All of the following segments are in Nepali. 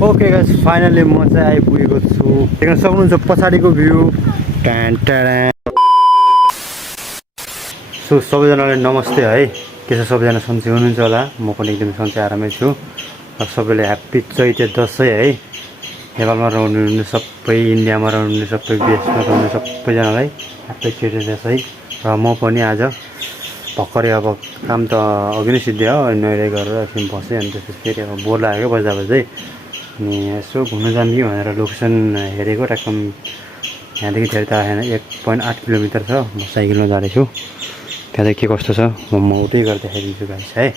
ओके गाइस फाइनली म चाहिँ आइपुगेको छु। देख्न सक्नुहुन्छ पछाडिको भ्यू। सो सबैजनालाई नमस्ते है। के छ सबैजना सन्चै हुनुहुन्छ होला? म पनि एकदम सन्चै आरामै छु। र सबैले ह्याप्पी चैते दसैँ है। नेपालमा रहनुहुने सबै, इन्डियामा रहनुहुने सबै, विदेशमा रहनुहुने सबैजनालाई ह्याप्पी चैते दसैँ। र म पनि आज भर्खरै अब काम त अघि नै सिद्धियो, नुहाइ गरेर एकछिन बसेँ। अनि त्यसपछि फेरि अब बोर लाग्यो बज्दा बज्दै अनि यसो घुम्न जाने कि भनेर लोकेसन हेरेको। ट्याक्कम यहाँदेखि धेरै टाढा छैन, 1.8 किलोमिटर छ। म साइकलमा जाँदैछु। त्यहाँ चाहिँ के कस्तो छ म उतै गरेर देखाइदिन्छु गाइस है।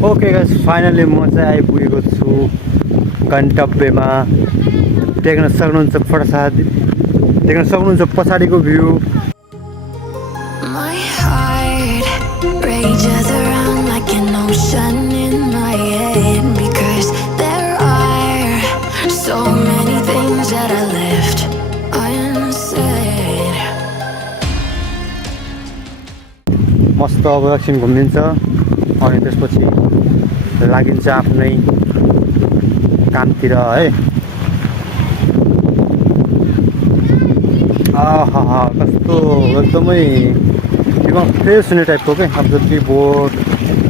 ओके गाइस फाइनली म चाहिँ आइपुगेको छु गन्तव्यमा। देख्न सक्नुहुन्छ पछाडिको view. My heart rages around like an ocean in my head, because there are so many things that I left unsaid. मस्त अब एकछिन घुमिन्छ अनि त्यसपछि लागिन्छ आफ्नै कामतिर है। आहा कस्तो एकदमै दिमाग फ्रेस हुने टाइपको के। अब जति बोर्ड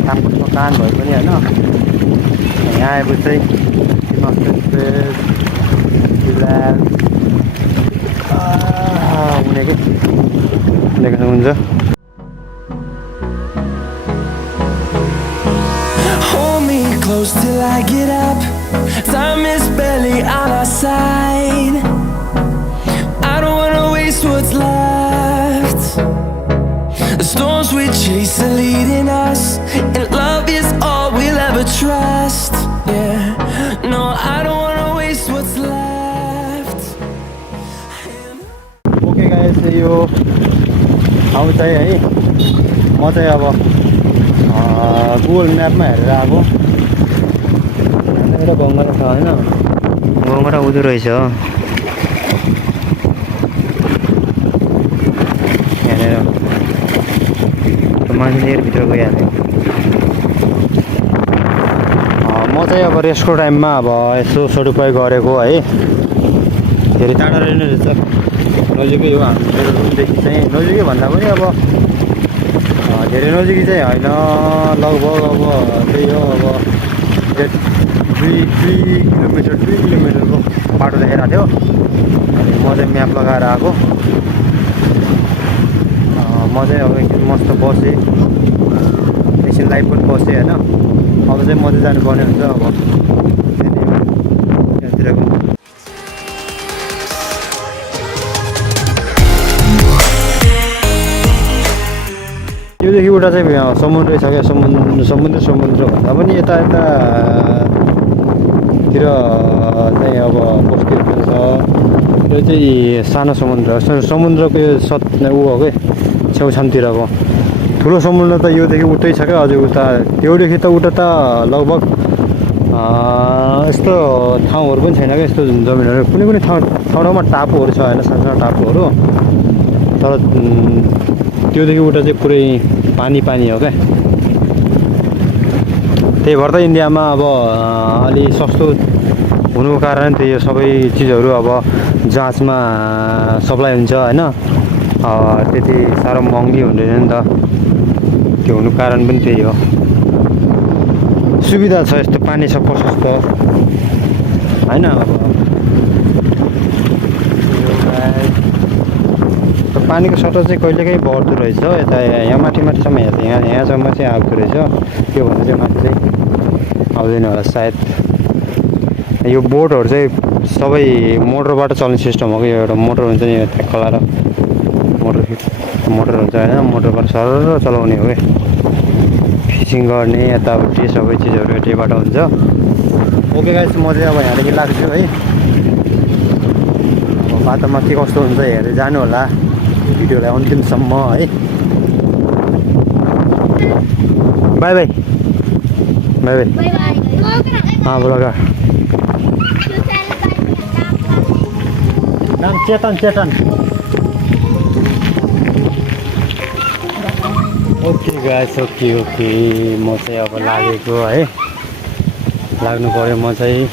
कामको थकान भए पनि होइन, यहाँ आएपछि चाहिँ दिमाग फ्रेस रिल्याक्स हुने कि। देख्न सक्नुहुन्छ close till I get up. Time is barely on our side. I don't wanna waste what's left. The storms we chase are leading us, and love is all we'll ever trust. Yeah, no, I don't wanna waste what's left. Okay guys यो ठाउँ चाहिँ है, म चाहिँ अब गुगल म्यापमा हेरेर आएको। एउटा गङ्गरा छ होइन, गङ्गरा उदो रहेछ यहाँनिर। मान्छेहरू भित्र गइहाल्यो। म चाहिँ अब रेस्टको टाइममा अब यसो सडुपाई गरेको है। धेरै टाढा रहेन रहेछ, नजिकै हो हाम्रो रुमदेखि चाहिँ। नजिकै भन्दा पनि अब धेरै नजिकै चाहिँ होइन, लगभग अब त्यही हो अब 2 किलोमिटरको बाटो देखाइरहेको थियो। अनि म चाहिँ म्याप लगाएर आएको। म चाहिँ अब एकछिन मस्त बसेँ, एकछिन लाइभ पनि बसेँ होइन। अब चाहिँ म चाहिँ जानुपर्ने हुन्छ अब त्यहाँतिरको। योदेखि उता चाहिँ समुद्रै छ क्या। समुद्र भन्दा पनि यतातिर चाहिँ अब बस्तीहरू छ। यो चाहिँ सानो समुद्रको यो ऊ हो कि छेउछाउतिरको। ठुलो समुद्र त योदेखि उतै छ क्या। अझै उता त्योदेखि त उता त लगभग यस्तो ठाउँहरू पनि छैन क्या। यस्तो जमिनहरू कुनै ठाउँमा टापुहरू छ होइन, सानो टापुहरू। तर त्योदेखि उता चाहिँ पुरै पानी हो क्या। त्यही भएर त इन्डियामा अब अलि सस्तो हुनुको कारण त्यही हो। सबै चिजहरू अब जाँचमा सप्लाई हुन्छ होइन, त्यति साह्रो महँगी हुँदैन नि त। त्यो हुनुको कारण पनि त्यही हो। सुविधा छ, यस्तो पानी छ प्रशस्त होइन। अब पानीको सतह चाहिँ कहिलेकाहीँ बढ्दो रहेछ। यता यहाँ माथिसम्म यहाँसम्म चाहिँ आउँदो रहेछ। त्यो भन्दा चाहिँ माथि चाहिँ आउँदैन होला सायद। यो बोटहरू चाहिँ सबै मोटरबाट चल्ने सिस्टम हो कि। एउटा मोटर हुन्छ नि, यता खलाएर मोटर हुन्छ होइन, मोटरबाट सरर चलाउने हो कि। फिसिङ गर्ने यताउति सबै चिजहरू यतैबाट हुन्छ। ओके गाइस म चाहिँ अब यहाँदेखि लाग्छु है। अब बाटोमा के कस्तो हुन्छ हेरेर जानु होला भिडियोलाई अन्तिमसम्म है। By by by by. बोला नाम चेतन। ओके गाइस ओके म चाहिँ अब लागेको है। लाग्नु पऱ्यो। म चाहिँ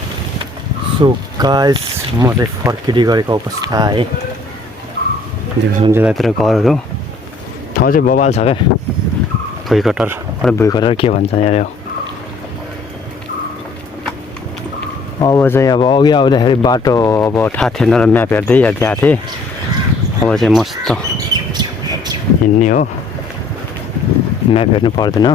सो गाइस म चाहिँ फर्किँदै गरेको अवस्था है देख्न सक्नुहुन्छ यतातिर घरहरू ठाउँ चाहिँ बबाल छ क्या भुइँकटर अनि भुइँकटर के भन्छ यहाँ अब चाहिँ अब अघि आउँदाखेरि बाटो अब थाहा थिएन र म्याप हेर्दै गएको थिएँ अब चाहिँ मस्त हिँड्ने हो म्याप हेर्नु पर्दैन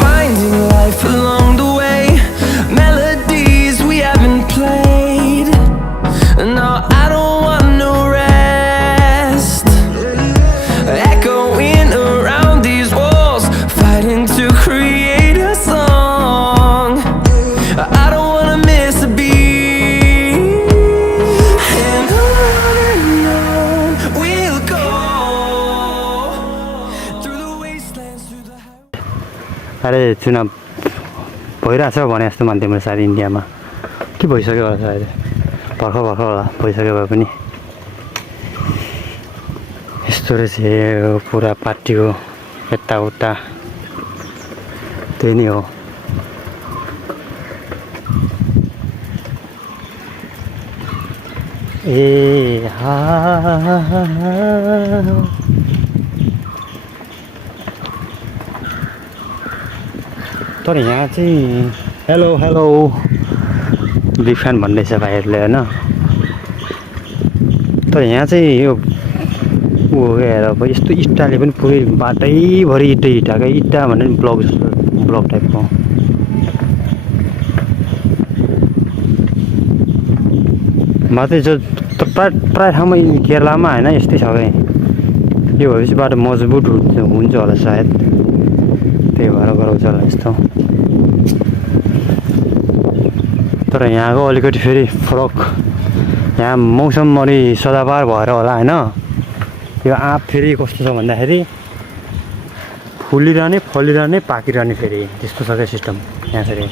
Finding life along the way, melodies we haven't played. No, I don't want no rest. Echoing around these walls, fighting to create a song. I don't wanna miss a beat. And on we'll go through the wastelands, through the highways. अरे चुनाव भइरहेछ भने जस्तो मान्थेँ मैले सायद इन्डियामा के भइसक्यो होला सायद भर्खर भर्खर होला भइसक्यो भए पनि यस्तो रहेछ पुरा पार्टीको यताउता त्यही नै हो ए हा तर यहाँ चाहिँ हेलो हेलो बिग फ्यान भन्दैछ भाइहरूले होइन तर यहाँ चाहिँ यो ऊ हेर अब यस्तो इँटाले पनि पुरै बाटैभरि इँटा क्या इँटा भन्ने ब्लक जस्तो ब्लक टाइपको मात्रै जो प्रायः ठाउँमा केरलामा होइन यस्तै छ क्या यो भएपछि बाटो मजबुत हुन्छ होला सायद त्यही भएर गराउँछ होला यस्तो तर यहाँको अलिकति फेरि फरक यहाँ मौसम अलि सदाबार भएर होला होइन यो आँप फेरि कस्तो छ भन्दाखेरि फुलिरहने फलिरहने पाकिरहने फेरि त्यस्तो छ क्या सिस्टम यहाँ फेरि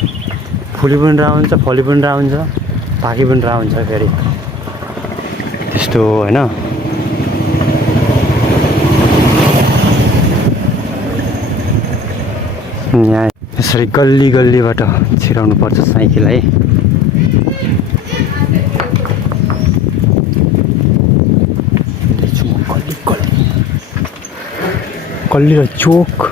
फुली पनि राह हुन्छ फली पनि राह हुन्छ पाकी पनि राह हुन्छ फेरि त्यस्तो होइन यहाँ यसरी गल्ली गल्लीबाट छिराउनु पर्छ साइकल है गल्ली र चोक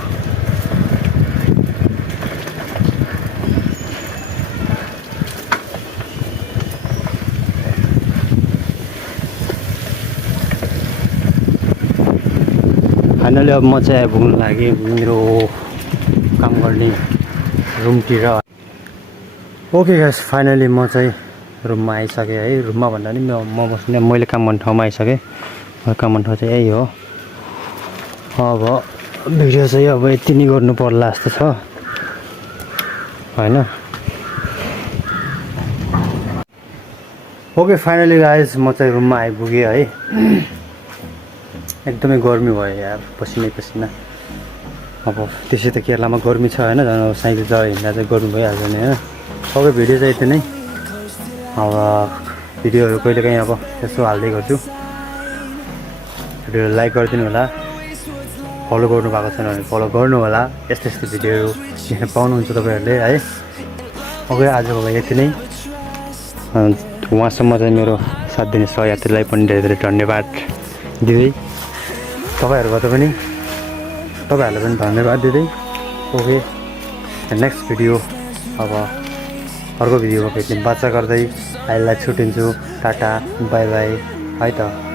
फाइनली अब म चाहिँ आइपुग्नु लागि मेरो काम गर्ने रुमतिर ओके गाइस फाइनली म चाहिँ रुममा आइसकेँ है रुममा भन्दा पनि म बस्ने मैले काम गर्ने ठाउँमा आइसकेँ काम गर्ने ठाउँ चाहिँ यही हो अब भिडियो चाहिँ अब यति नै गर्नु पर्ला जस्तो छ होइन ओके फाइनली गाइस म चाहिँ रुममा आइपुगेँ है एकदमै गर्मी भयो यार पसिनै पसिना अब त्यसै त केरलामा गर्मी छ होइन झन् अब साइकल चलाएर हिँड्दा चाहिँ गर्मी भइहाल्छ नि होइन सबै भिडियो चाहिँ यति नै अब भिडियोहरू कहिलेकाहीँ अब यसो हाल्दै गर्छु भिडियोहरू लाइक गरिदिनु होला फलो गर्नु भएको छैन भने फलो गर्नु होला यस्तो यस्तो भिडियोहरू देख्न पाउनुहुन्छ तपाईँहरूले है ओके आजको यति नै उहाँसम्म चाहिँ मेरो साथ दिने सहयात्रीलाई पनि धेरै धेरै धन्यवाद दिँदै तपाईँहरूलाई पनि धन्यवाद दिँदै ओके नेक्स्ट भिडियो अब अर्को भिडियोमा भेट्ने बाचा गर्दै आइलाई छुट्टिन्छु टाटा बाई बाई है त